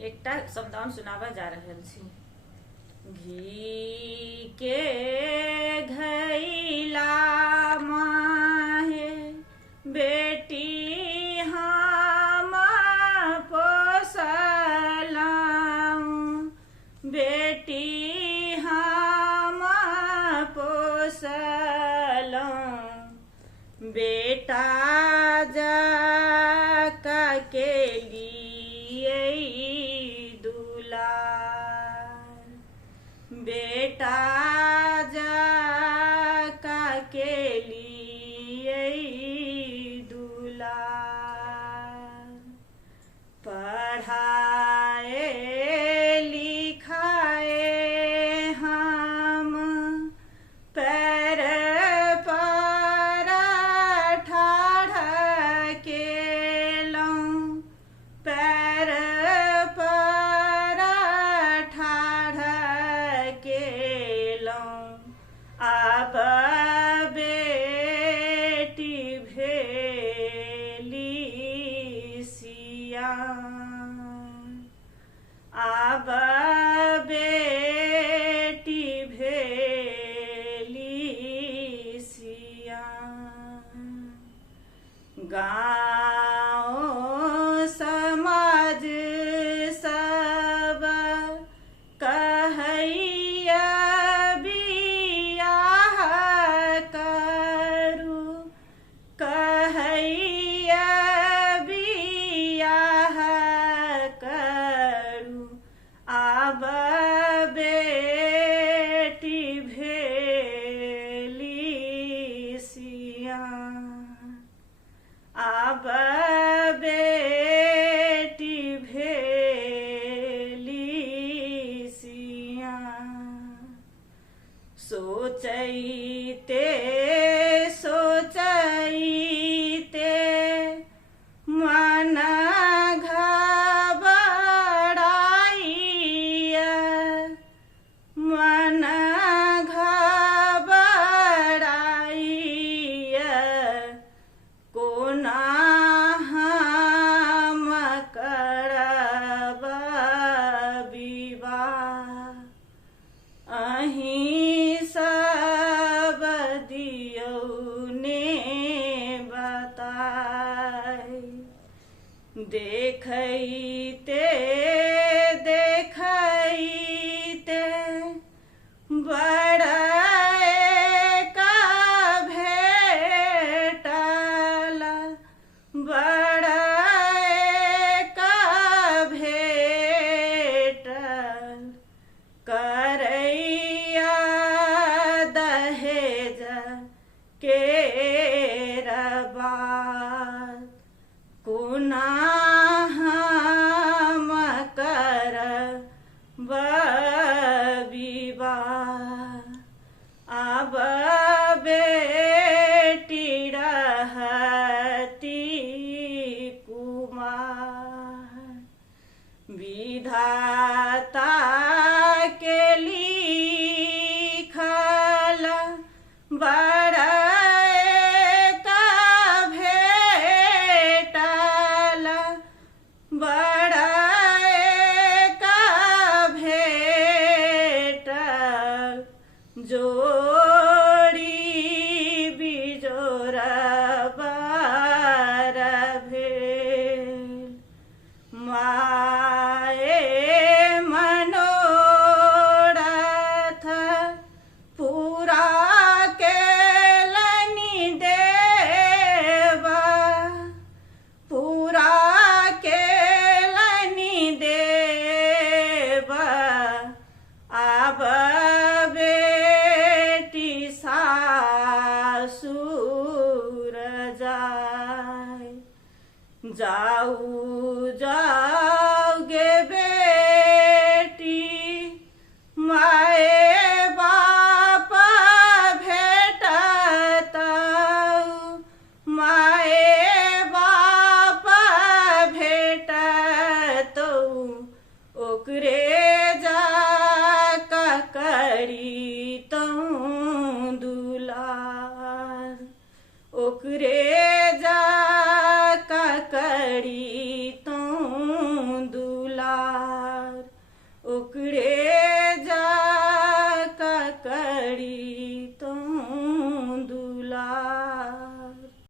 एकटा शब्दांश सुनाबा जा रहल छी। घी के घैला माहे बेटी हम पोसलहुँ, बेटी हम पोसलहुँ, बेटा जका के लिए दुलार, बेटा जका के लिए दुलार। पढ़ाए लिखाए हम पैर पर ठाढ़ केलहुँ, पैर पर ठाढ़ केलहुँ। आब बेटी भेली सियान, आब बेटी भेली सियान। गाँव समाज सब कहैया बियाह करू, कहैया बियाह करू। आब बेटी भेली सियान, आब बेटी भेली सियान। सोचैते सोचैते मन घबराइया, मन घबराइया। कोना हम करब विवाह, अहीं सब दियौ ने बताई। देखैते देखैते बड़ा का भेटल, बड़ा का भेटल। करैया दहेज केर बात, कोना हम करब विवाह। आब बेटी रहती कुमार, विधाता के लिखल बड़ा का भेटल, बड़ा का भेटल। जोड़ी बिजोर बर भेल, माए मनोरथ पूरा केलनि देवा, पूरा केलनि देवा। आब बेटी सासुर जाय, जाऊ जाऊ गे बेटी, माए बाप भेटतौ, माए बाप भेटतौ। ओकरे जाका करीतौ दुलार, ओकरे जाका करी तू दुला। कड़ी